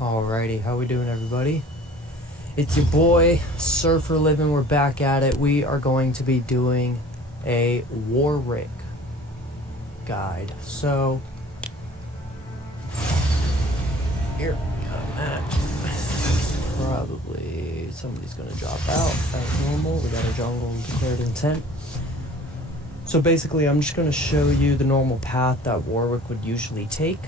Alrighty, how we doing, everybody? It's your boy, Surfer Living. We're back at it. We are going to be doing a Warwick guide. So, here we come at. Probably somebody's going to drop out as normal. We got a jungle declared intent. So basically, I'm just going to show you the normal path that Warwick would usually take.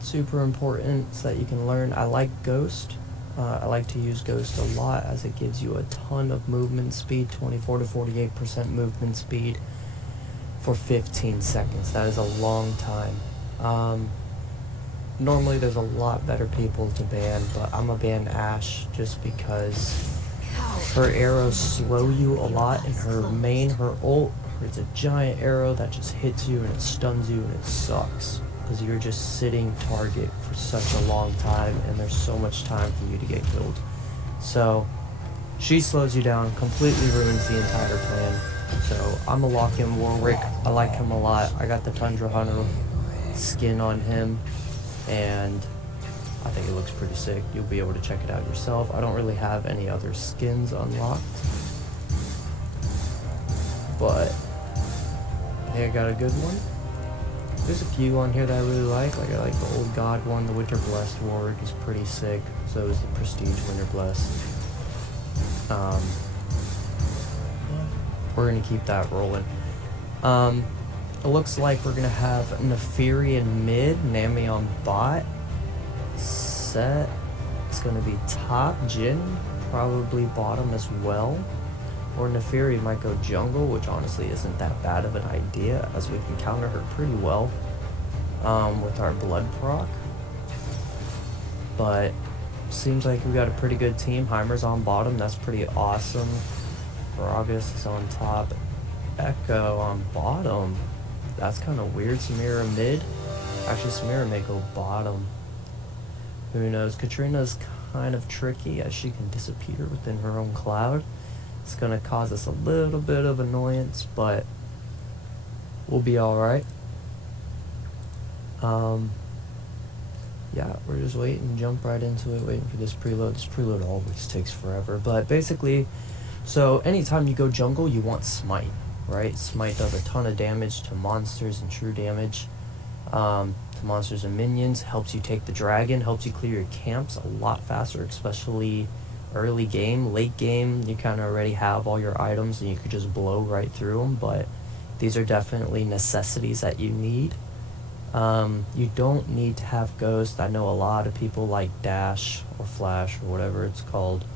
Super important so that you can learn. I like Ghost. I like to use Ghost a lot as it gives you a ton of movement speed, 24 to 48% movement speed for 15 seconds. That is a long time. Normally there's a lot better people to ban, but I'm gonna ban Ashe just because her arrows slow you a lot, and her ult, it's a giant arrow that just hits you and it stuns you and it sucks. Because you're just sitting target for such a long time and there's so much time for you to get killed. So she slows you down, completely ruins the entire plan. So I'm gonna lock in Warwick. I like him a lot. I got the Tundra Hunter skin on him and I think it looks pretty sick. You'll be able to check it out yourself. I don't really have any other skins unlocked, but I think I got a good one. There's a few on here that I really like. I like the Old God one. The Winter Blessed Warwick is pretty sick. So is the Prestige Winter Blessed. We're going to keep that rolling. It looks like we're going to have Neferi in mid, Nami on bot. Set. It's going to be top, Jhin, probably bottom as well. Or Neferi might go jungle, which honestly isn't that bad of an idea, as we can counter her pretty well with our blood proc. But seems like we got a pretty good team. Heimer's on bottom, that's pretty awesome. Gragas is on top. Echo on bottom. That's kind of weird. Samira mid. Actually, Samira may go bottom. Who knows? Katrina's kind of tricky as she can disappear within her own cloud. It's going to cause us a little bit of annoyance, but we'll be alright. Yeah, we're just waiting, jump right into it, waiting for this preload. This preload always takes forever, but basically, so anytime you go jungle, you want Smite, right? Smite does a ton of damage to monsters and true damage, to monsters and minions, helps you take the dragon, helps you clear your camps a lot faster, especially early game. Late game, you kind of already have all your items and you could just blow right through them, but these are definitely necessities that you need. You don't need to have Ghost. I know a lot of people like Dash or Flash or whatever it's called.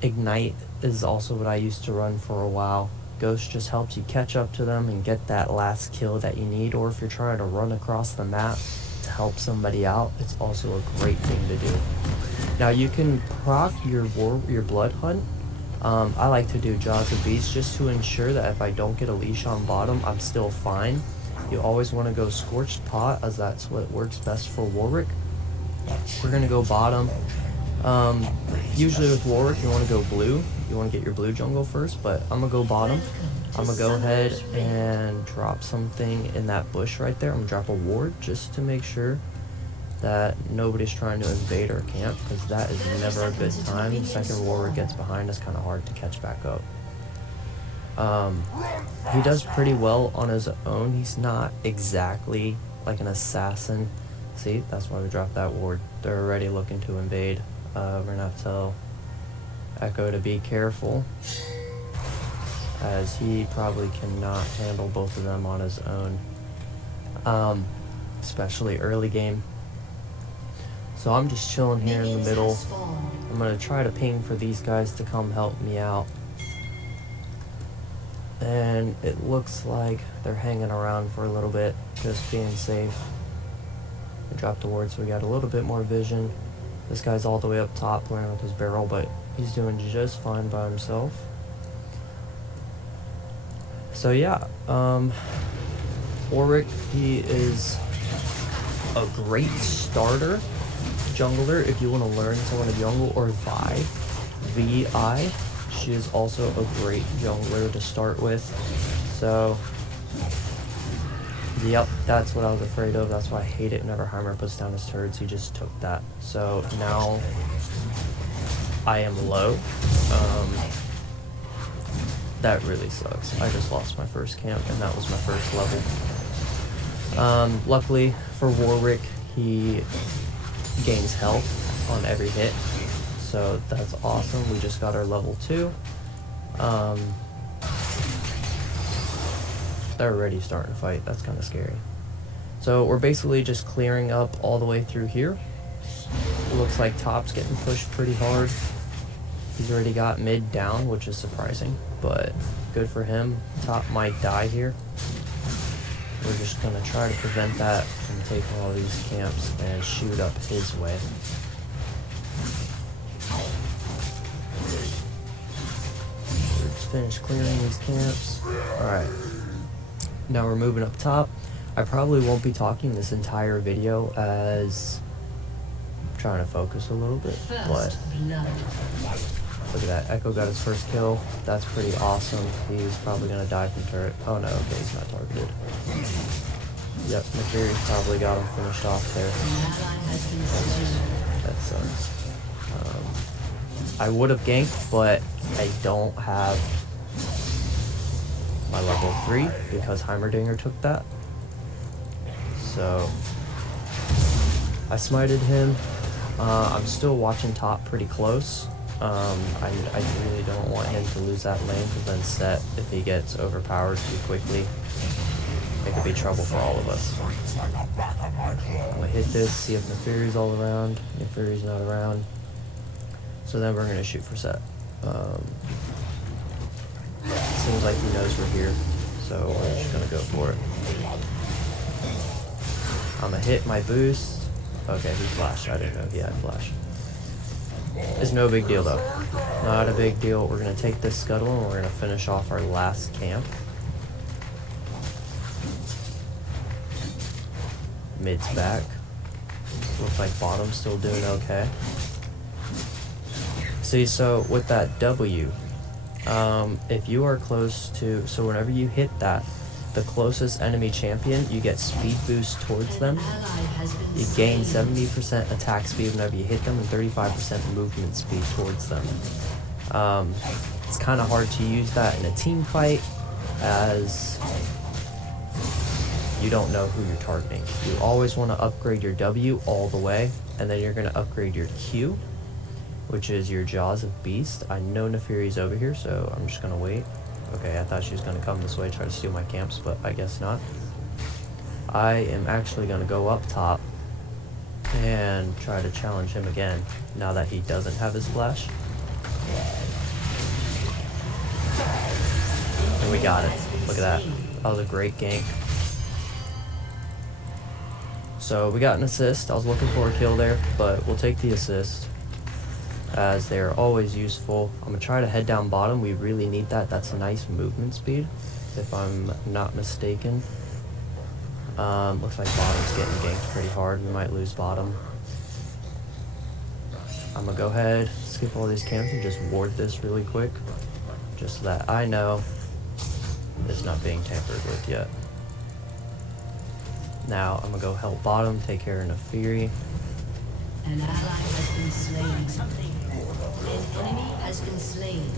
Ignite is also what I used to run for a while. Ghost just helps you catch up to them and get that last kill that you need, or if you're trying to run across the map to help somebody out, it's also a great thing to do. Now you can proc your blood hunt. I like to do Jaws of Beast just to ensure that if I don't get a leash on bottom, I'm still fine. You always want to go Scorched Pot, as that's what works best for Warwick. We're going to go bottom. Usually with Warwick, you want to go blue. You want to get your blue jungle first, but I'm going to go bottom. I'm going to go ahead and drop something in that bush right there. I'm going to drop a ward just to make sure that nobody's trying to invade our camp, because that is never a good time. The second Warwick gets behind us, kind of hard to catch back up. He does pretty well on his own. He's not exactly like an assassin. See, that's why we dropped that ward. They're already looking to invade. We're gonna have to tell Echo to be careful, as he probably cannot handle both of them on his own, especially early game. So I'm just chilling here in the middle. I'm going to try to ping for these guys to come help me out. And it looks like they're hanging around for a little bit, just being safe. I dropped the ward, so we got a little bit more vision. This guy's all the way up top playing with his barrel, but he's doing just fine by himself. So yeah, Warwick, he is a great starter jungler if you want to learn someone to jungle, or Vi. She is also a great jungler to start with. So Yep, That's what I was afraid of. That's why I hate it whenever Heimer puts down his turrets. He just took that. So now I am low. That really sucks. I just lost my first camp, and that was my first level. Luckily for Warwick, he gains health on every hit. So that's awesome. We just got our level 2. They're already starting to fight. That's kind of scary. So we're basically just clearing up all the way through here. It looks like top's getting pushed pretty hard. He's already got mid down, which is surprising, but good for him. Top might die here. We're just going to try to prevent that from taking all these camps and shoot up his way. We're just finished clearing these camps. Alright. Now we're moving up top. I probably won't be talking this entire video as I'm trying to focus a little bit, but look at that. Echo got his first kill. That's pretty awesome. He's probably going to die from turret. Oh no, okay, he's not targeted. Yep, McCreary's probably got him finished off there. That sucks. I would have ganked, but I don't have my level 3 because Heimerdinger took that. So I smited him. I'm still watching top pretty close. I really don't want him to lose that lane because then Set, if he gets overpowered too quickly, it could be trouble for all of us. I'm gonna hit this, see if Nefari's all around. Nefari's not around. So then we're gonna shoot for Set. Seems like he knows we're here, so we're just gonna go for it. I'm gonna hit my boost. Okay, he flashed. I didn't know he had flash. It's no big deal though. Not a big deal. We're gonna take this scuttle and we're gonna finish off our last camp. Mid's back. Looks like bottom's still doing okay. See, so with that W, if you are close to, so whenever you hit that, the closest enemy champion, you get speed boost towards them. You gain 70% attack speed whenever you hit them and 35% movement speed towards them. It's kind of hard to use that in a team fight as you don't know who you're targeting. You always want to upgrade your W all the way, and then you're going to upgrade your Q, which is your Jaws of Beast. I know Nefari's over here, so I'm just going to wait. Okay, I thought she was going to come this way, try to steal my camps, but I guess not. I am actually going to go up top and try to challenge him again, now that he doesn't have his flash. And we got it. Look at that. That was a great gank. So we got an assist. I was looking for a kill there, but we'll take the assist, as they're always useful. I'm going to try to head down bottom. We really need that. That's a nice movement speed, if I'm not mistaken. Looks like bottom's getting ganked pretty hard. We might lose bottom. I'm going to go ahead, skip all these camps, and just ward this really quick, just so that I know it's not being tampered with yet. Now, I'm going to go help bottom, take care of Nefari. An ally has been slain. An enemy has been slain.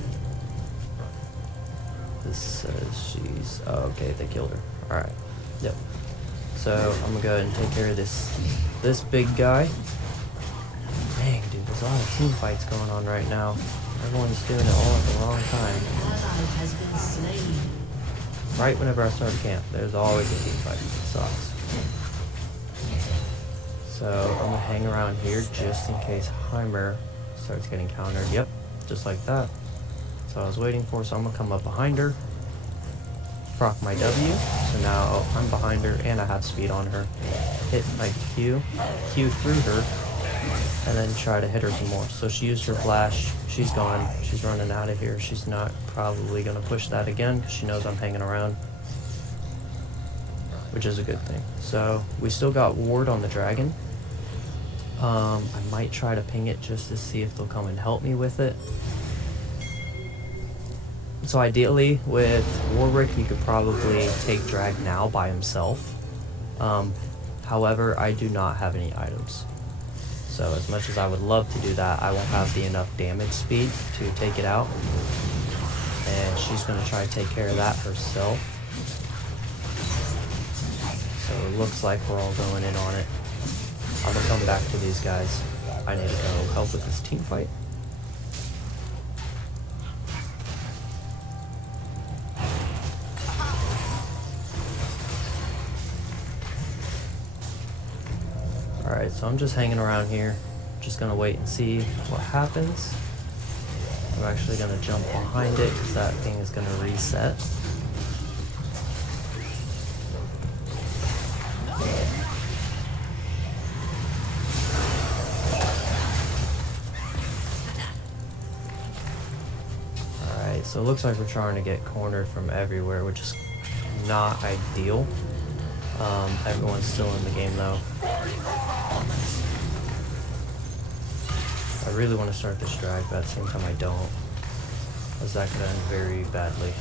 This says she's... Oh, okay, they killed her. Alright. Yep. So, I'm gonna go ahead and take care of this big guy. Dang, dude, there's a lot of team fights going on right now. Everyone's doing it all at the wrong time. An ally has been slain. Right whenever I start camp, there's always a team fight. It sucks. So, I'm gonna hang around here just in case Heimer starts getting countered. Yep, just like that. So I was waiting for, so I'm gonna come up behind her, proc my W, so now I'm behind her and I have speed on her. Hit my Q through her, and then try to hit her some more. So she used her flash, she's gone, she's running out of here. She's not probably gonna push that again because she knows I'm hanging around, which is a good thing. So we still got ward on the dragon. I might try to ping it just to see if they'll come and help me with it. So ideally, with Warwick, you could probably take drag now by himself. However, I do not have any items. So as much as I would love to do that, I won't have the enough damage speed to take it out. And she's going to try to take care of that herself. So it looks like we're all going in on it. I'm going to come back to these guys. I need to go help with this team fight. Alright, so I'm just hanging around here. Just gonna wait and see what happens. I'm actually gonna jump behind it because that thing is gonna reset. Alright, so it looks like we're trying to get cornered from everywhere, which is not ideal. Everyone's still in the game though. I really want to start this drag, but at the same time I don't, because that could end very badly.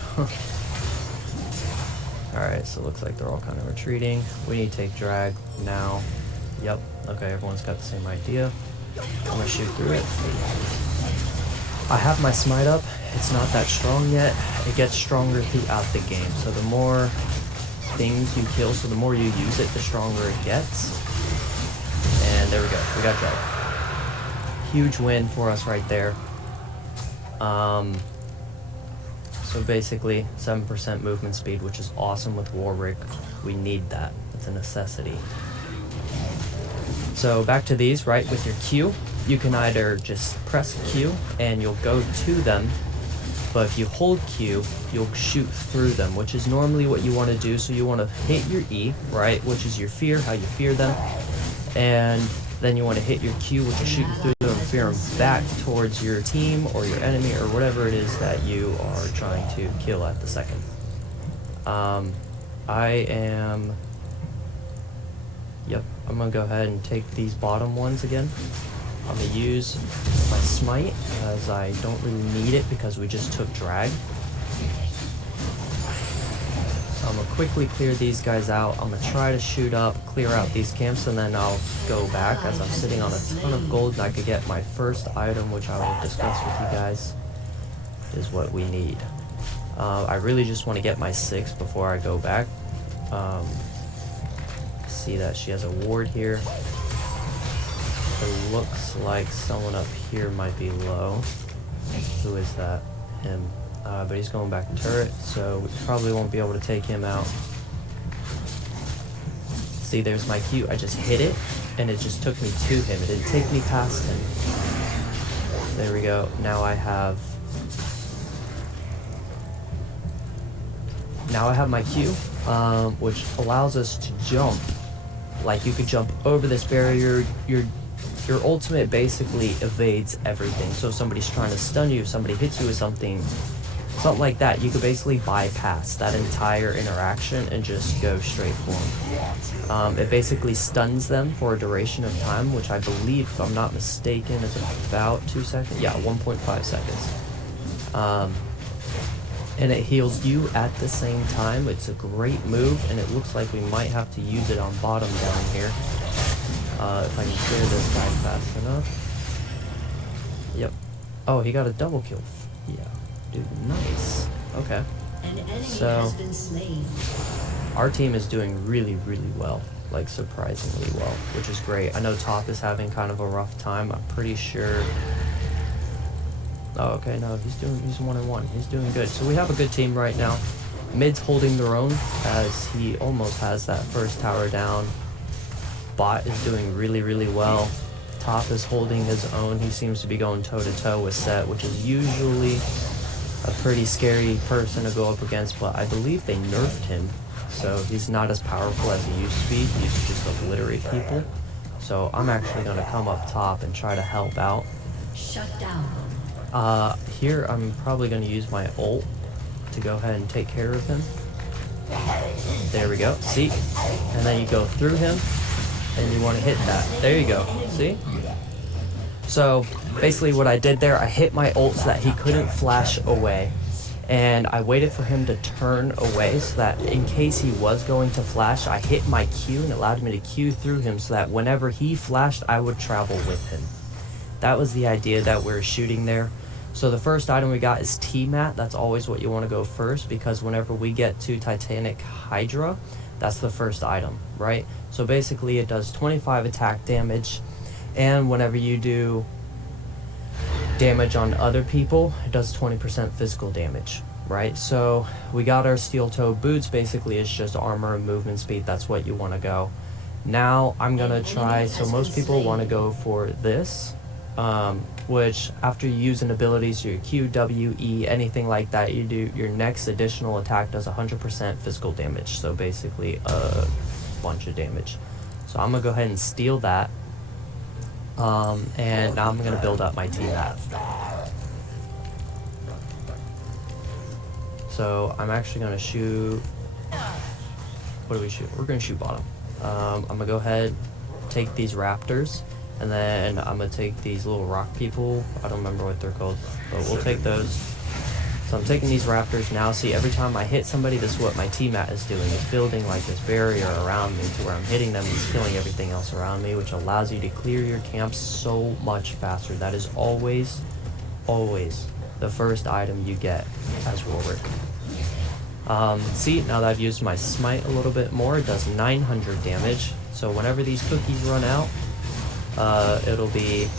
Alright, so it looks like they're all kind of retreating. We need to take drag now. Yep, okay, everyone's got the same idea. I'm going to shoot through it. I have my smite up. It's not that strong yet. It gets stronger throughout the game, so the more things you kill, so the more you use it, the stronger it gets. And there we go, we got drag. Huge win for us right there. So basically 7% movement speed, which is awesome with Warwick. We need that. It's a necessity. So back to these, right, with your Q, you can either just press Q and you'll go to them, but if you hold Q, you'll shoot through them, which is normally what you want to do. So you want to hit your E, right, which is your fear, how you fear them, and then you want to hit your Q, which is shooting through them and fear them back towards your team or your enemy or whatever it is that you are trying to kill at the second. I'm going to go ahead and take these bottom ones again. I'm going to use my smite as I don't really need it because we just took drag. So I'm going to quickly clear these guys out. I'm going to try to shoot up, clear out these camps, and then I'll go back as I'm sitting on a ton of gold and I could get my first item, which I will discuss with you guys, is what we need. I really just want to get my 6 before I go back. See that she has a ward here. It looks like someone up here might be low. Who is that? Him. But he's going back to turret, so we probably won't be able to take him out. See, there's my Q. I just hit it, and it just took me to him. It didn't take me past him. There we go. Now I have my Q, which allows us to jump. Like, you could jump over this barrier. Your ultimate basically evades everything. So if somebody's trying to stun you, if somebody hits you with something like that, you could basically bypass that entire interaction and just go straight for them. It basically stuns them for a duration of time, which I believe, if I'm not mistaken, is about 2 seconds. Yeah, 1.5 seconds. And it heals you at the same time. It's a great move, and it looks like we might have to use it on bottom down here. If I can clear this guy fast enough. Yep. Oh, he got a double kill. Yeah. Dude, nice. Okay. So, our team is doing really, really well. Like, surprisingly well, which is great. I know top is having kind of a rough time. I'm pretty sure... Oh, okay, no, he's 1-1. He's doing good. So we have a good team right now. Mid's holding their own as he almost has that first tower down. Bot is doing really, really well. Top is holding his own. He seems to be going toe-to-toe with Set, which is usually a pretty scary person to go up against, but I believe they nerfed him, so he's not as powerful as he used to be. He used to just obliterate people. So I'm actually going to come up top and try to help out. Shut down. Here I'm probably going to use my ult to go ahead and take care of him. There we go. See? And then you go through him, and you want to hit that. There you go. See? So basically what I did there, I hit my ult so that he couldn't flash away. and I waited for him to turn away so that in case he was going to flash, I hit my Q and it allowed me to Q through him so that whenever he flashed, I would travel with him. That was the idea that we were shooting there. So the first item we got is T-Mat. That's always what you want to go first, because whenever we get to Titanic Hydra, that's the first item, right? So basically it does 25 attack damage, and whenever you do damage on other people, it does 20% physical damage, right? So we got our steel toe boots. Basically it's just armor and movement speed. That's what you want to go. Now I'm gonna try, so most people want to go for this, which after you use an ability, so your Q, W, E, anything like that, you do your next additional attack does 100% physical damage, so basically a bunch of damage. So I'm gonna go ahead and steal that. And now I'm going to build up my T-Mat. So I'm actually going to shoot... What do we shoot? We're going to shoot bottom. I'm going to go ahead, take these raptors, and then I'm going to take these little rock people. I don't remember what they're called, but we'll take those. So I'm taking these raptors now. See, every time I hit somebody, this is what my T-Mat is doing. It's building like this barrier around me to where I'm hitting them, it's killing everything else around me, which allows you to clear your camp so much faster. That is always, always the first item you get as Warwick. See, now that I've used my smite a little bit more, it does 900 damage. So whenever these cookies run out, it'll be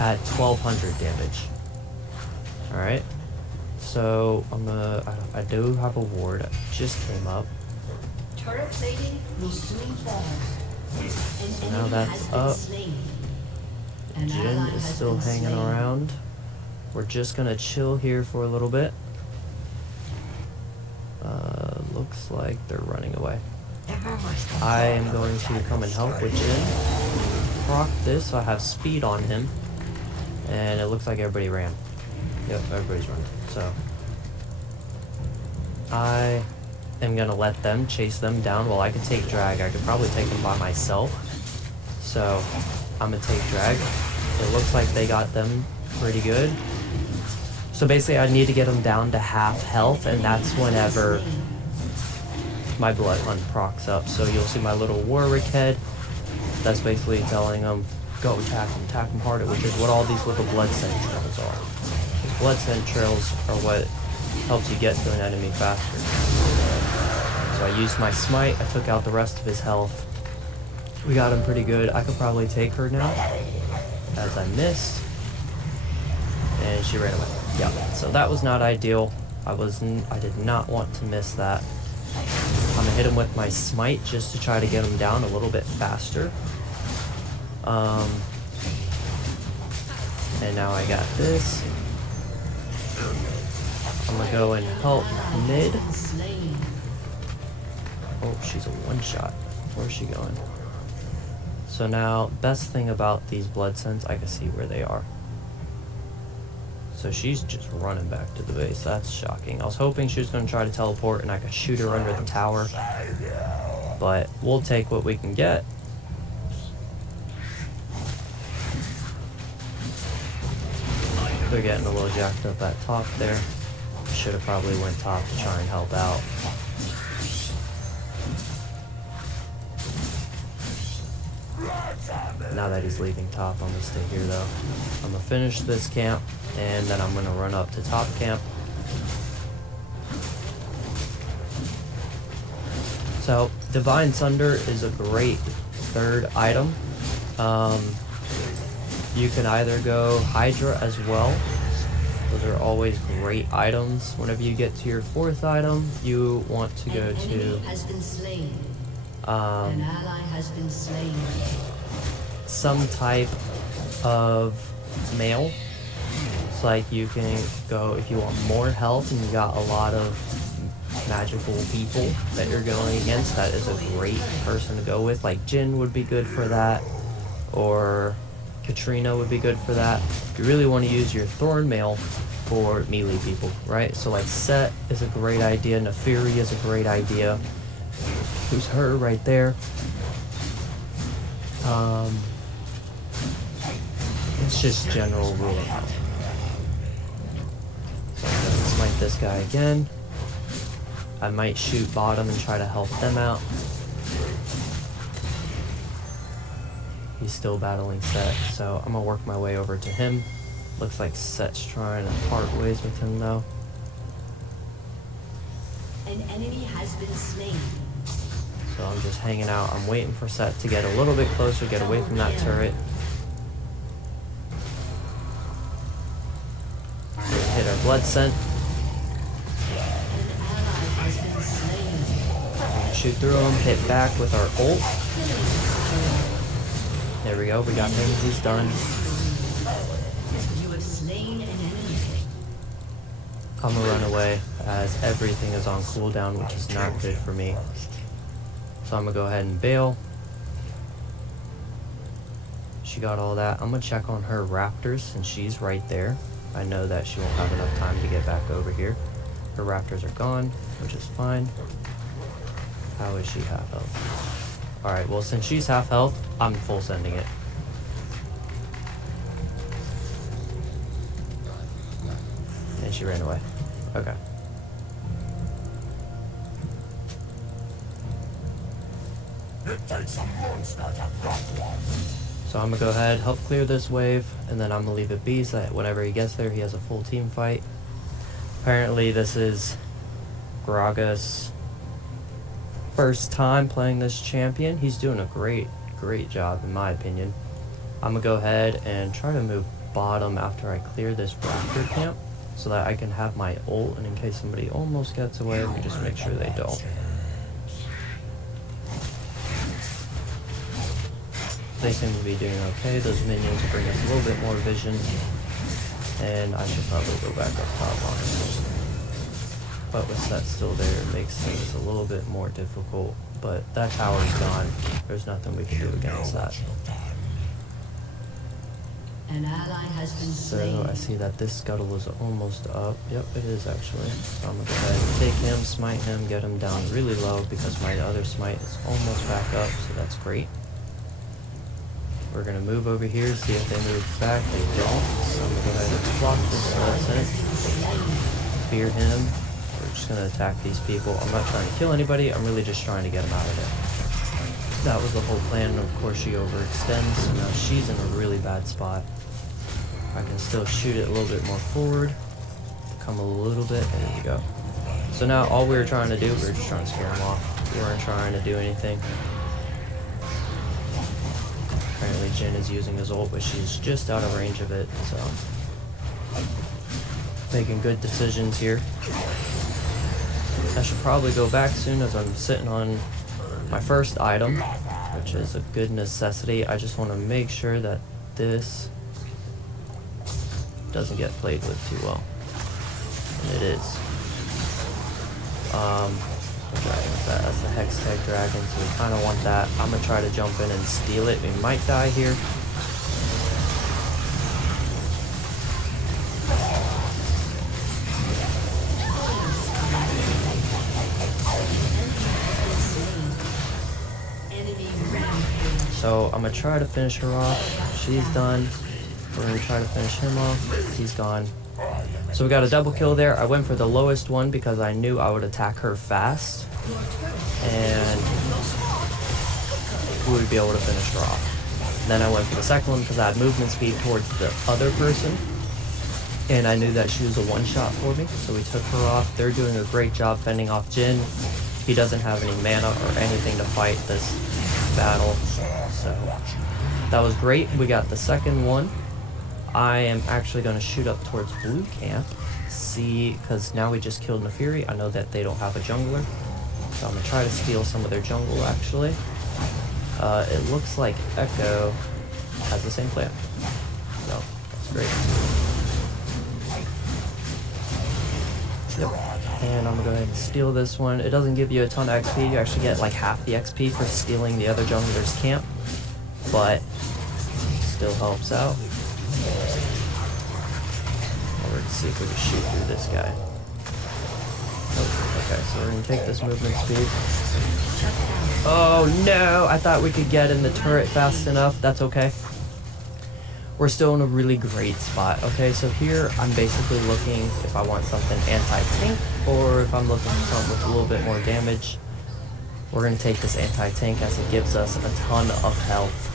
at 1200 damage. Alright, so I do have a ward. It just came up. Turret plating will soon fall. So now that's up. Jin is still hanging around. We're just gonna chill here for a little bit. Looks like they're running away. I am going to come and help with Jin. Proc this, so I have speed on him. And it looks like everybody ran. Yep, everybody's running. So I am gonna let them chase them down. Well, I could take drag. I could probably take them by myself. So I'm gonna take drag. It looks like they got them pretty good. So basically I need to get them down to half health, and that's whenever my blood hunt procs up. So you'll see my little Warwick head. That's basically telling them, go attack them harder, which is what all these little blood scent trails are. Because blood scent trails are what helps you get to an enemy faster. So I used my smite, I took out the rest of his health. We got him pretty good. I could probably take her now, as I missed. And she ran away. Yeah, so that was not ideal. I did not want to miss that. I'm gonna hit him with my smite just to try to get him down a little bit faster. And now I got this. I'm gonna go and help mid. Oh, she's a one-shot. Where's she going? So now, best thing about these blood scents, I can see where they are. So she's just running back to the base. That's shocking. I was hoping she was going to try to teleport and I could shoot her under the tower. But we'll take what we can get. They're getting a little jacked up at top there. Should have probably went top to try and help out. Now that he's leaving top, I'm going to stay here though. I'm going to finish this camp, and then I'm going to run up to top camp. So, Divine Sunder is a great third item. You can either go Hydra as well. Those are always great items. Whenever you get to your fourth item, you want to go to... An enemy has been slain. An ally has been slain. Some type of mail. It's like you can go, if you want more health and you got a lot of magical people that you're going against, that is a great person to go with. Like Jin would be good for that, or Katrina would be good for that. You really want to use your Thorn Mail for melee people, right? So like Set is a great idea, Neferi is a great idea. Who's her right there? It's just general rule of thumb. with this guy again. I might shoot bottom and try to help them out. He's still battling Set, so I'm gonna work my way over to him. Looks like Set's trying to part ways with him though. An enemy has been slain. So I'm just hanging out. I'm waiting for Set to get a little bit closer, get away from that turret. Hit our blood scent. Shoot through him, hit back with our ult. There we go, we got him, he's done. You have slain an enemy. I'm gonna run away as everything is on cooldown, which is not good for me. So I'm gonna go ahead and bail. She got all that. I'm gonna check on her raptors since she's right there. I know that she won't have enough time to get back over here. Her raptors are gone, which is fine. How is she half health? Alright, well since she's half health, I'm full sending it. And she ran away. Okay. So I'm gonna go ahead, help clear this wave, and then I'm gonna leave it be so that whenever he gets there, he has a full team fight. Apparently this is Graga's first time playing this champion. He's doing a great job in my opinion. I'm gonna go ahead and try to move bottom after I clear this raptor camp so that I can have my ult, and in case somebody almost gets away, we just make sure they don't. They seem to be doing okay. Those minions will bring us a little bit more vision, and I should probably go back up top honestly. But with Set still there, it makes things a little bit more difficult. But that tower's gone. There's nothing we can do against that. An ally has been slain. So I see that this scuttle is almost up. Yep, it is actually. So I'm gonna go ahead and take him, smite him, get him down really low because my other smite is almost back up, so that's great. We're gonna move over here, see if they move back. They don't. So I'm gonna go ahead and block this nonsense. Fear him. We're just gonna attack these people. I'm not trying to kill anybody, I'm really just trying to get them out of there. That was the whole plan, and of course she overextends, so now she's in a really bad spot. I can still shoot it a little bit more forward. Come a little bit, there we go. So now all we were trying to do, we were just trying to scare them off. We weren't trying to do anything. Apparently Jin is using his ult, but she's just out of range of it, so making good decisions here. I should probably go back soon as I'm sitting on my first item, which is a good necessity. I just want to make sure that this doesn't get played with too well. And it is. What dragon is that? That's the Hex Tag Dragon, so we kind of want that. I'm going to try to jump in and steal it. We might die here. So I'm going to try to finish her off. She's done. We're going to try to finish him off. He's gone. So we got a double kill there. I went for the lowest one because I knew I would attack her fast and we would be able to finish her off. And then I went for the second one because I had movement speed towards the other person and I knew that she was a one-shot for me, so we took her off. They're doing a great job fending off Jin. He doesn't have any mana or anything to fight this battle, so that was great. We got the second one. I am actually going to shoot up towards blue camp, see, because now we just killed Nefiri. I know that they don't have a jungler, so I'm going to try to steal some of their jungle actually. It looks like Echo has the same plan, so that's great. Yep. And I'm going to go ahead and steal this one. It doesn't give you a ton of XP. You actually get like half the XP for stealing the other jungler's camp, but still helps out. Let's see if we can shoot through this guy. Oh, okay, so we're going to take this movement speed. Oh no! I thought we could get in the turret fast enough. That's okay. we're still in a really great spot. Okay, so here I'm basically looking if I want something anti-tank or if I'm looking for something with a little bit more damage. We're going to take this anti-tank as it gives us a ton of health.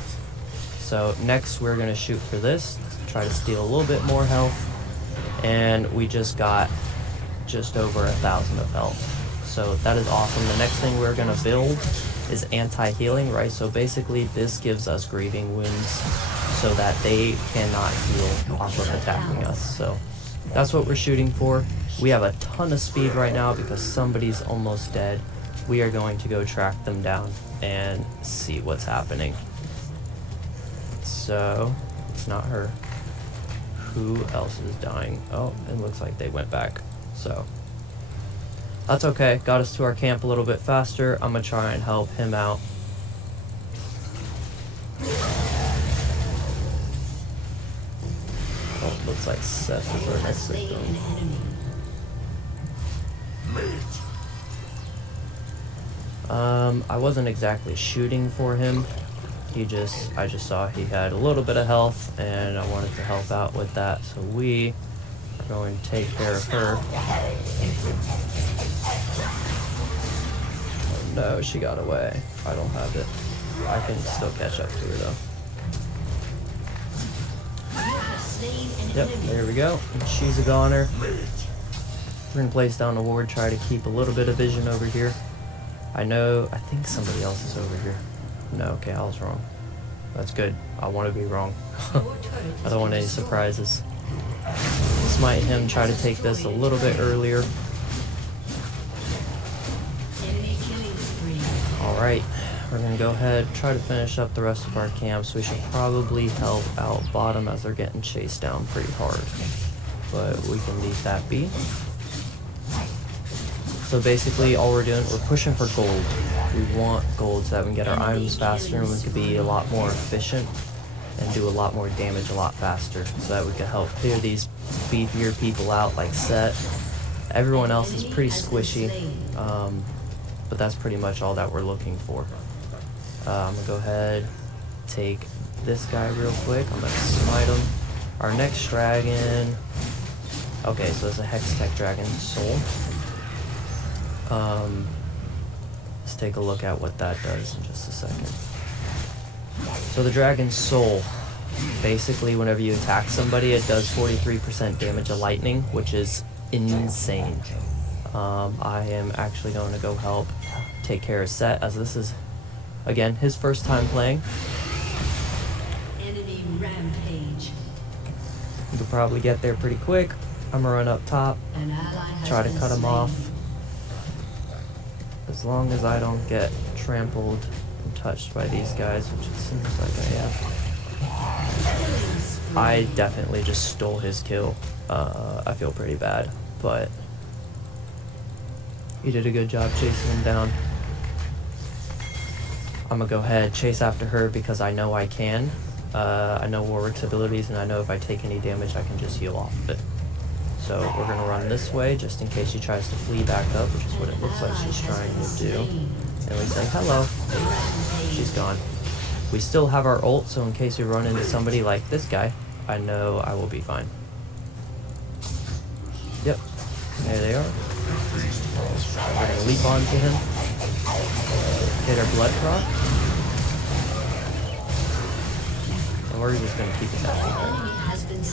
So next we're going to shoot for this, try to steal a little bit more health, and we just got just over 1,000 of health. So that is awesome. The next thing we're going to build is anti-healing, right? So basically this gives us grieving wounds so that they cannot heal off of attacking us. So that's what we're shooting for. We have a ton of speed right now because somebody's almost dead. We are going to go track them down and see what's happening. So it's not her. Who else is dying? Oh, it looks like they went back. So that's okay. Got us to our camp a little bit faster. I'm gonna try and help him out. Oh, looks like Seth is our next victim. I wasn't exactly shooting for him. I just saw he had a little bit of health and I wanted to help out with that. So we are going to take care of her. Oh no, she got away. I don't have it. I can still catch up to her though. Yep, there we go. And she's a goner. We're gonna place down a ward, try to keep a little bit of vision over here. I think somebody else is over here. No, okay, I was wrong. That's good. I want to be wrong. I don't want any surprises. Smite him, try to take this a little bit earlier. Alright, we're going to go ahead, try to finish up the rest of our camps. We should probably help out bottom as they're getting chased down pretty hard. But we can leave that be. So basically all we're doing, we're pushing for gold. We want gold so that we can get our items faster and we can be a lot more efficient and do a lot more damage a lot faster so that we can help clear these beefier people out like Set. Everyone else is pretty squishy, but that's pretty much all that we're looking for. I'm going to go ahead, take this guy real quick. I'm going to smite him. Our next dragon, okay, so it's a Hextech Dragon Soul. Let's take a look at what that does in just a second. So the Dragon's Soul, basically whenever you attack somebody, it does 43% damage of lightning, which is insane. I am actually going to go help take care of Set, as this is, again, his first time playing. Enemy rampage. You could probably get there pretty quick. I'm gonna run up top, try to cut him off. As long as I don't get trampled and touched by these guys, which it seems like I am. I definitely just stole his kill. I feel pretty bad, but he did a good job chasing him down. I'm gonna go ahead, chase after her because I know I can. I know Warwick's abilities and I know if I take any damage I can just heal off of it. So we're going to run this way just in case she tries to flee back up, which is what it looks like she's trying to do. And we say hello. She's gone. We still have our ult, so in case we run into somebody like this guy, I know I will be fine. Yep. There they are. We're going to leap onto him. Hit her blood proc. And we're just going to keep attacking.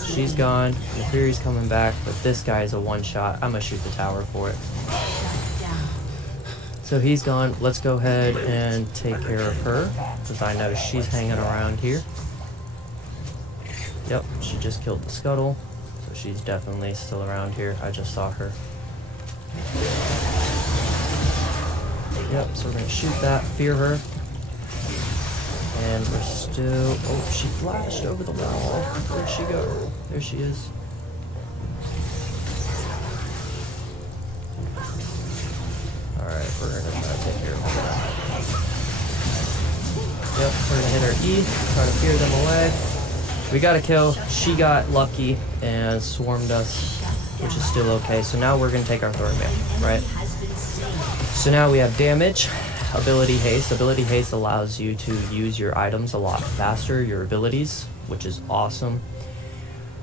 She's gone, the Fury's coming back, but this guy is a one-shot. I'm gonna shoot the tower for it. So he's gone. Let's go ahead and take care of her, because I know she's hanging around here. Yep, she just killed the scuttle, so she's definitely still around here. I just saw her. Yep, so we're gonna shoot that, fear her. And we're still... Oh, she flashed over the wall. Where'd she go? There she is. Alright, we're gonna try to take care of that. Yep, we're gonna hit our E, try to fear them away. We got a kill. She got lucky and swarmed us, which is still okay. So now we're gonna take our third man, right? So now we have damage. Ability haste. Ability haste allows you to use your items a lot faster, your abilities, which is awesome.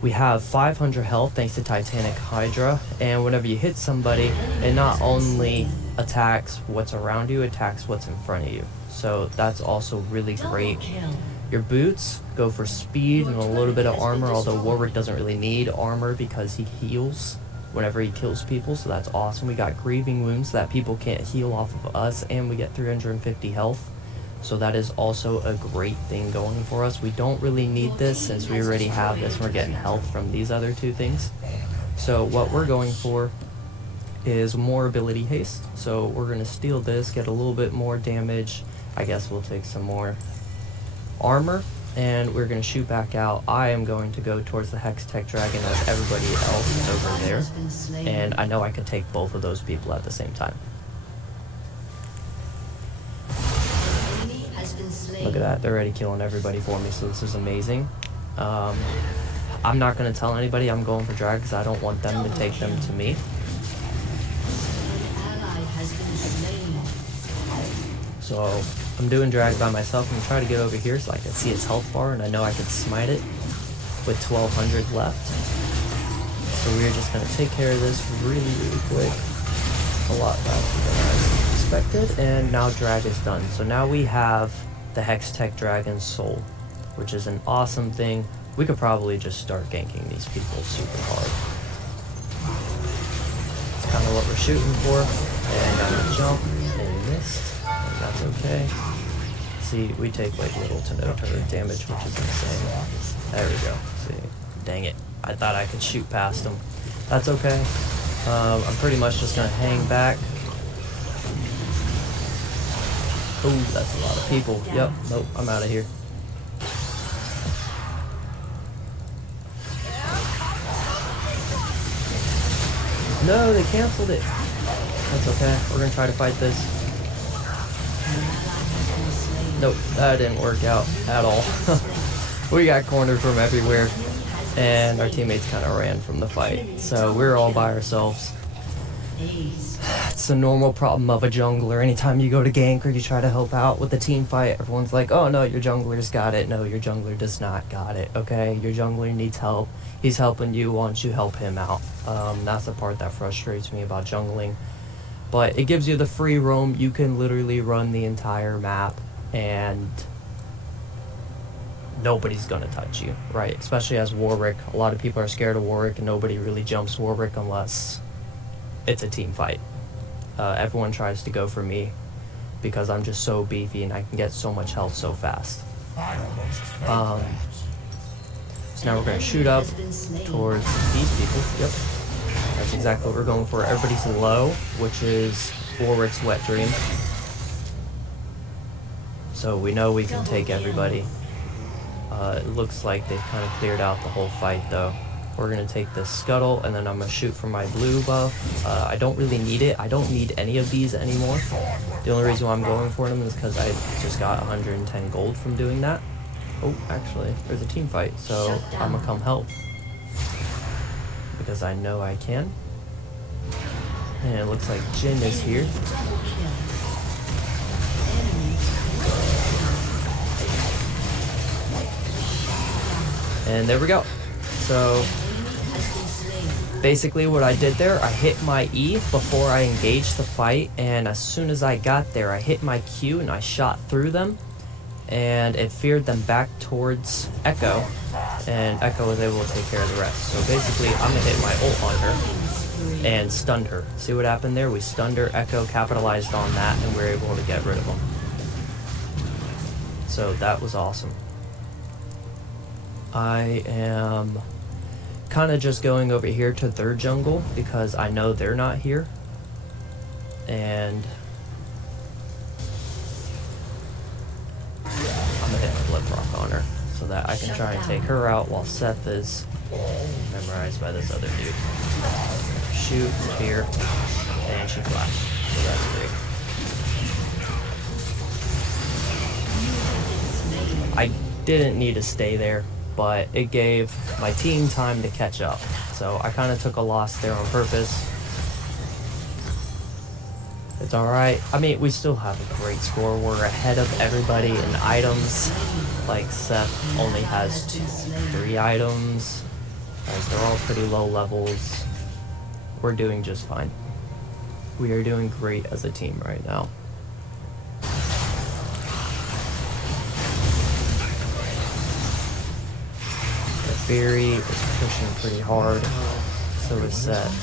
We have 500 health thanks to Titanic Hydra, and whenever you hit somebody, it not only attacks what's around you, it attacks what's in front of you. So that's also really great. Your boots go for speed and a little bit of armor, although Warwick doesn't really need armor because he heals whenever he kills people, so that's awesome. We got grieving wounds that people can't heal off of us, and we get 350 health. So that is also a great thing going for us. We don't really need this since we already have this. We're getting health from these other two things. So what we're going for is more ability haste. So we're going to steal this, get a little bit more damage. I guess we'll take some more armor, and we're going to shoot back out. I am going to go towards the Hex Tech Dragon as everybody else is over there. And I know I could take both of those people at the same time. Look at that, they're already killing everybody for me, so this is amazing. I'm not going to tell anybody I'm going for drag because I don't want them to take them to me. So I'm doing drag by myself. I'm going to try to get over here so I can see its health bar, and I know I could smite it with 1200 left. So we're just going to take care of this really quick. A lot faster than I expected, and now drag is done. So now we have the Hex Tech Dragon Soul, which is an awesome thing. We could probably just start ganking these people super hard. That's kind of what we're shooting for. And I'm gonna jump and missed, and that's okay. See, we take like little to no turret damage, which is insane. There we go. See, dang it. I thought I could shoot past them. That's okay. I'm pretty much just gonna hang back. Oh, that's a lot of people. Yep, nope, I'm out of here. No, they canceled it. That's okay. We're gonna try to fight this. Nope, that didn't work out at all. We got cornered from everywhere, and our teammates kind of ran from the fight. So we're all by ourselves. It's a normal problem of a jungler. Anytime you go to gank or you try to help out with the team fight, everyone's like, oh no, your jungler's got it. No, your jungler does not got it, okay? Your jungler needs help. He's helping you. Why don't you help him out? That's the part that frustrates me about jungling. But it gives you the free roam. You can literally run the entire map and nobody's gonna touch you, right? Especially as Warwick. A lot of people are scared of Warwick and nobody really jumps Warwick unless it's a team fight. Everyone tries to go for me because I'm just so beefy and I can get so much health so fast. So now we're going to shoot up towards these people. Yep, that's exactly what we're going for. Everybody's low, which is Warwick's wet dream. So we know we can take everybody. It looks like they've kind of cleared out the whole fight though. We're going to take this scuttle, and then I'm going to shoot for my blue buff. I don't really need it. I don't need any of these anymore. The only reason why I'm going for them is because I just got 110 gold from doing that. Oh, actually, there's a team fight, so I'm going to come help. Because I know I can. And it looks like Jin is here. And there we go. So basically what I did there, I hit my E before I engaged the fight, and as soon as I got there, I hit my Q and I shot through them, and it feared them back towards Echo, and Echo was able to take care of the rest. So basically, I'm gonna hit my ult on her and stunned her. See what happened there? We stunned her, Echo capitalized on that, and we were able to get rid of them. So that was awesome. I am kind of just going over here to their jungle because I know they're not here, and I'm gonna hit my blip rock on her so that I can try and take her out while Seth is memorized by this other dude. Shoot here, and she flashed, so that's great. I didn't need to stay there, but it gave my team time to catch up. So I kind of took a loss there on purpose. It's alright. I mean, we still have a great score. We're ahead of everybody in items. Like Seth only has 3 items. Like they're all pretty low levels. We're doing just fine. We are doing great as a team right now. The Fury is pushing pretty hard. So is Seth.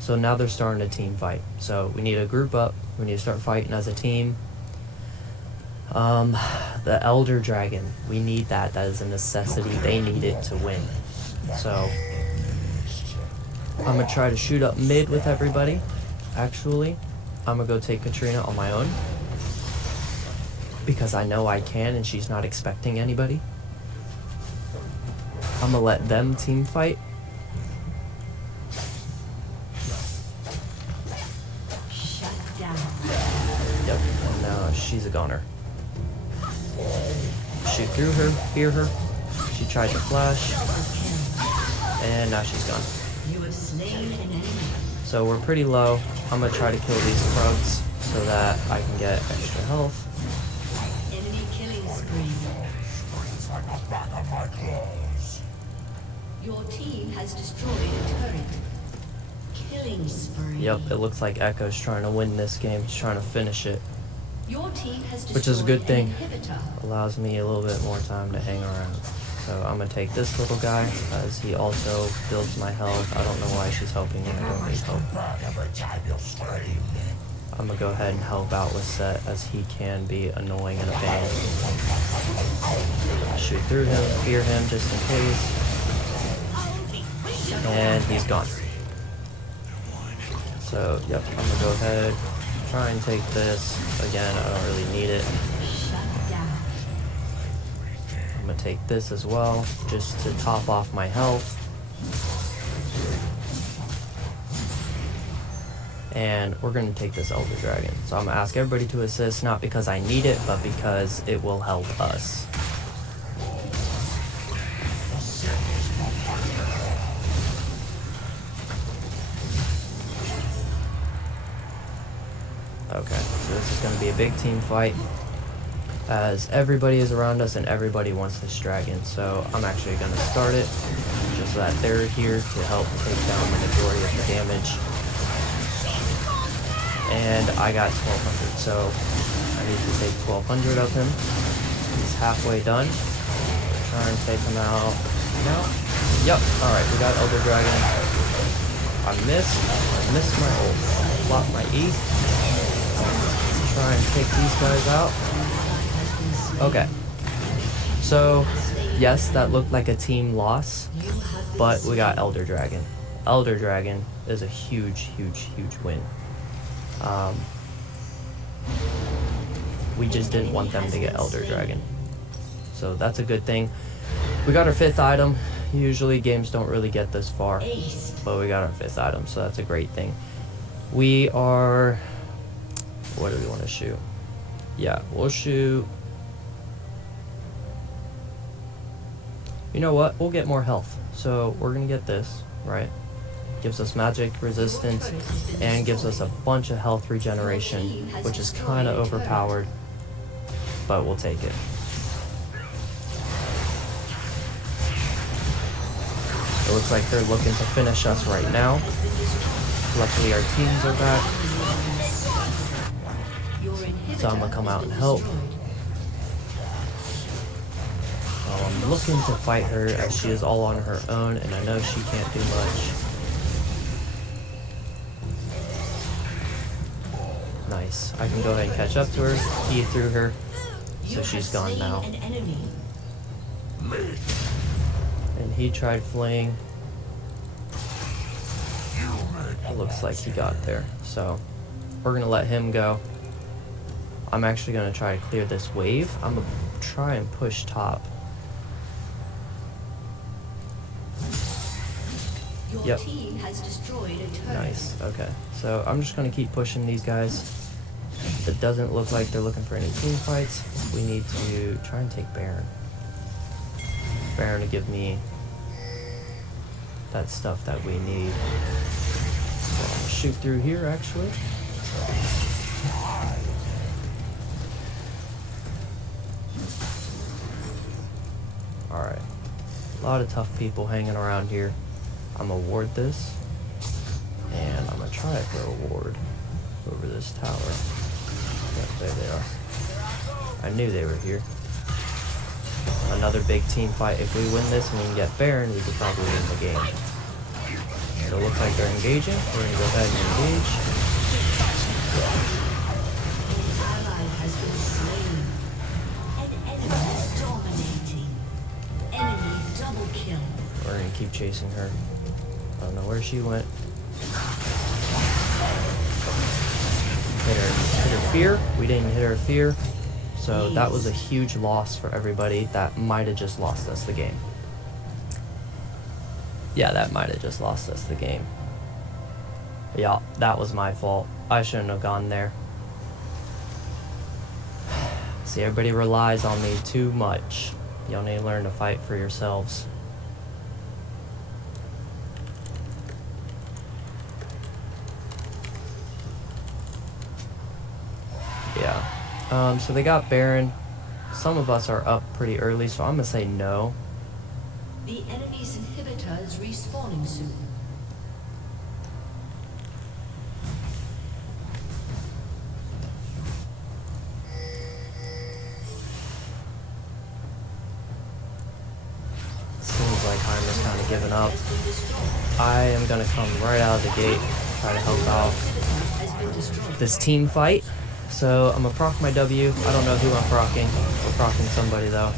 So now they're starting a team fight. So we need to group up. We need to start fighting as a team. The Elder Dragon, we need that. That is a necessity. They need it to win. So I'm gonna try to shoot up mid with everybody. Actually, I'm gonna go take Katrina on my own because I know I can and she's not expecting anybody. I'm gonna let them team fight. Shut down. Yep, and she's a goner. Shoot through her, fear her. She tried to flash, and now she's gone. You have slain an enemy. So we're pretty low. I'm gonna try to kill these frogs so that I can get extra health. Enemy killing spree. Your team has destroyed a turret. Killing spree. Yep, it looks like Echo's trying to win this game. He's trying to finish it. Your team has destroyed Which is a good thing. an inhibitor. Allows me a little bit more time to hang around. So I'm gonna take this little guy as he also builds my health. I don't know why she's helping me. I don't need help. I'm gonna go ahead and help out with Set as he can be annoying and a pain. Shoot through him, fear him just in case. And he's gone. So, yep, I'm gonna go ahead, try and take this. Again, I don't really need it. Shut down. I'm gonna take this as well, just to top off my health. And we're gonna take this Elder Dragon. So I'm gonna ask everybody to assist, not because I need it, but because it will help us. Okay, so this is going to be a big team fight as everybody is around us and everybody wants this dragon. So I'm actually going to start it just so that they're here to help take down the majority of the damage. And I got 1200, so I need to take 1200 of him. He's halfway done. Try and take him out now. Yep, alright, we got Elder Dragon. I missed my ult. Flop my E. Try and take these guys out. Okay. So, yes, that looked like a team loss, but we got Elder Dragon. Elder Dragon is a huge, huge, huge win. We just didn't want them to get Elder Dragon. So that's a good thing. We got our 5th item. Usually games don't really get this far, but we got our 5th item, so that's a great thing. We are... What do we want to shoot? Yeah, we'll shoot... You know what? We'll get more health. So we're going to get this, right? Gives us magic resistance and gives us a bunch of health regeneration, which is kind of overpowered, but we'll take it. It looks like they're looking to finish us right now. Luckily our teams are back. So I'm gonna come out and help. I'm looking to fight her as she is all on her own and I know she can't do much. Nice. I can go ahead and catch up to her, E through her, so she's gone now. And he tried fleeing. It looks like he got there. So we're gonna let him go. I'm actually gonna try to clear this wave. I'm gonna try and push top. Your team has destroyed a turret. Nice. Okay. So I'm just gonna keep pushing these guys. It doesn't look like they're looking for any team fights. We need to try and take Baron. Baron to give me that stuff that we need. So I'm gonna shoot through here actually. lot of tough people hanging around here. I'm gonna ward this. And I'm gonna try to throw a ward over this tower. Yep, there they are. I knew they were here. Another big team fight. If we win this and we can get Baron, we could probably win the game. So it looks like they're engaging. We're gonna go ahead and engage. Ally has been slain. An enemy is dominating. Enemy double kill. We're gonna keep chasing her. I don't know where she went. Hit her fear. We didn't hit her fear. So that was a huge loss for everybody. That might have just lost us the game. Yeah, that might have just lost us the game. Yeah, that was my fault. I shouldn't have gone there. See, everybody relies on me too much. Y'all need to learn to fight for yourselves. Yeah. So they got Baron. Some of us are up pretty early, so I'm gonna say no. The enemy's inhibitor is respawning soon. Seems like Heimer's kind of giving up. I am gonna come right out of the gate, try to help out this team fight. So I'm gonna proc my W. I don't know who I'm procking. We're procking somebody though.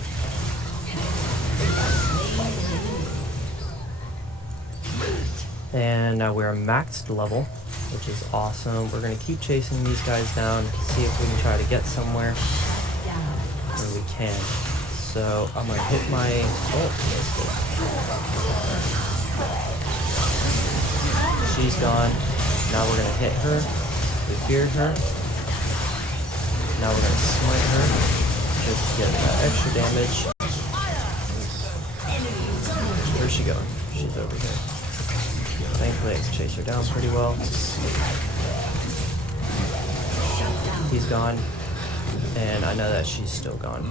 And now we're maxed level, which is awesome. We're gonna keep chasing these guys down to see if we can try to get somewhere where we can. So I'm gonna hit my she's gone. Now we're gonna hit her. We feared her. Now we're gonna smite her. Just to get that extra damage. Where's she going? She's over here. Thankfully I can chase her down pretty well. He's gone. And I know that she's still gone.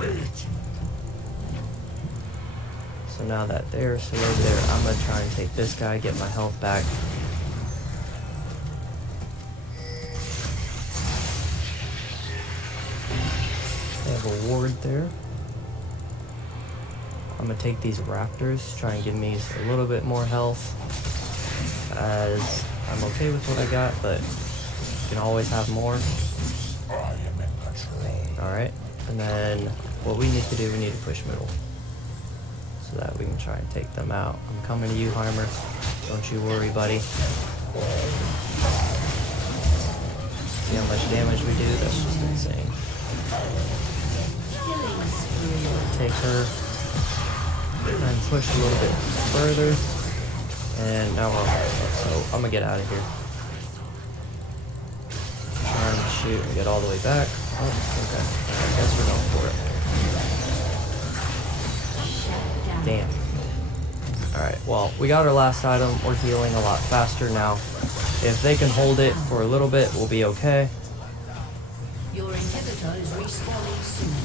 So now that they're still over there, I'm gonna try and take this guy, get my health back. They have a ward there. I'm gonna take these raptors, try and give me a little bit more health, as I'm okay with what I got, but you can always have more. Alright, and then what we need to do, we need to push middle, so that we can try and take them out. I'm coming to you, Heimer. Don't you worry, buddy. See how much damage we do? That's just insane. Take her and push a little bit further, and now we're okay. So I'm gonna get out of here. Trying to shoot and get all the way back. Oh, okay. I guess we're going for it. Damn. Alright, well, we got our last item. We're healing a lot faster now. If they can hold it for a little bit, we'll be okay. Your inhibitor is respawning soon.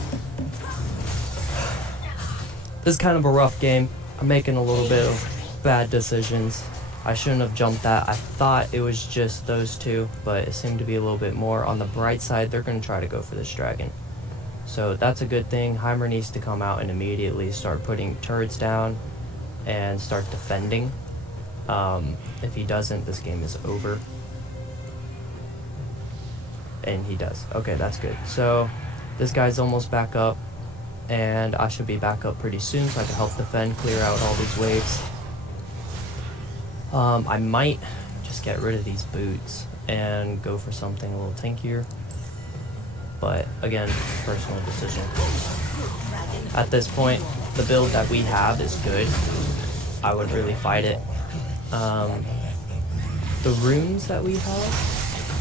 This is kind of a rough game. I'm making a little bit of bad decisions. I shouldn't have jumped that. I thought it was just those two, but it seemed to be a little bit more. On the bright side, they're going to try to go for this dragon. So that's a good thing. Heimer needs to come out and immediately start putting turrets down and start defending. If he doesn't, this game is over. And he does. Okay, that's good. So this guy's almost back up, and I should be back up pretty soon so I can help defend, clear out all these waves. I might just get rid of these boots and go for something a little tankier. But again, personal decision. At this point, the build that we have is good. I wouldn't really fight it. The runes that we have,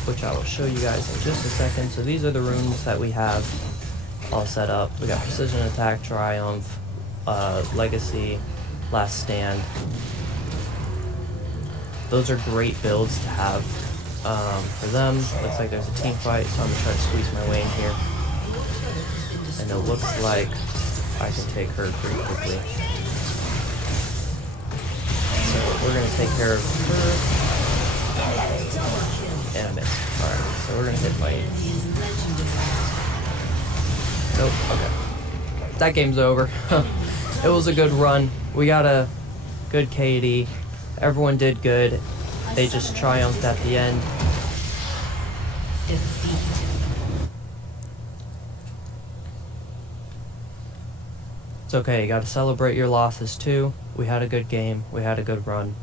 which I will show you guys in just a second. So these are the runes that we have all set up. We got Precision Attack, Triumph, Legacy, Last Stand. Those are great builds to have for them. Looks like there's a team fight, so I'm going to try to squeeze my way in here. And it looks like I can take her pretty quickly. we're gonna take care of her. And a miss. Alright, so we're gonna hit my... Nope, okay. That game's over. It was a good run. We got a good KD. Everyone did good. They just triumphed at the end. It's okay, you gotta celebrate your losses too. We had a good game, we had a good run.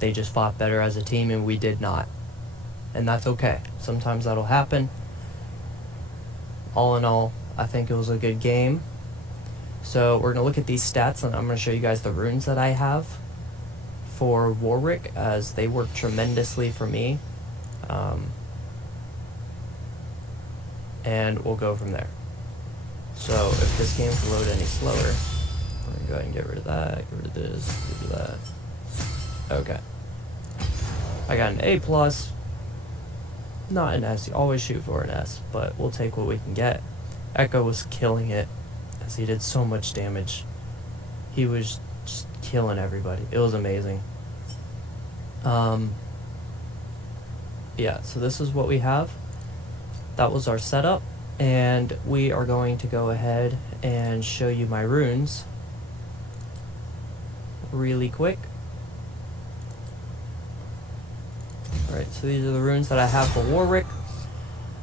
They just fought better as a team and we did not. And that's okay. Sometimes that'll happen. All in all, I think it was a good game. So we're gonna look at these stats and I'm gonna show you guys the runes that I have for Warwick, as they work tremendously for me. And we'll go from there. So if this game can load any slower, we're gonna go ahead and get rid of that, get rid of this, get rid of that. Okay. I got an A+. Not an S, you always shoot for an S, but we'll take what we can get. Echo was killing it, as he did so much damage. He was just killing everybody. It was amazing. Yeah, so this is what we have. That was our setup, and we are going to go ahead and show you my runes really quick. Alright, so these are the runes that I have for Warwick.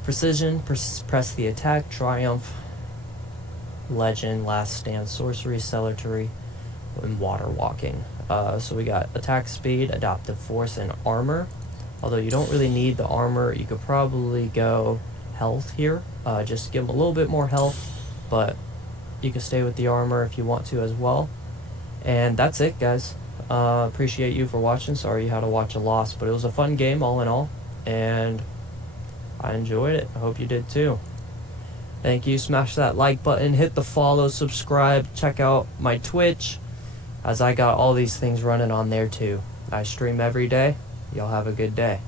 Precision, press the attack, triumph, legend, last stand, sorcery, celerity, and water walking. So we got attack speed, adaptive force, and armor. Although you don't really need the armor, you could probably go health here. Just give them a little bit more health, but you can stay with the armor if you want to as well. And that's it, guys. Appreciate you for watching. Sorry you had to watch a loss, but it was a fun game all in all, and I enjoyed it. I hope you did too. Thank you. Smash that like button, hit the follow, subscribe, check out my Twitch, as I got all these things running on there too. I stream every day. Y'all have a good day.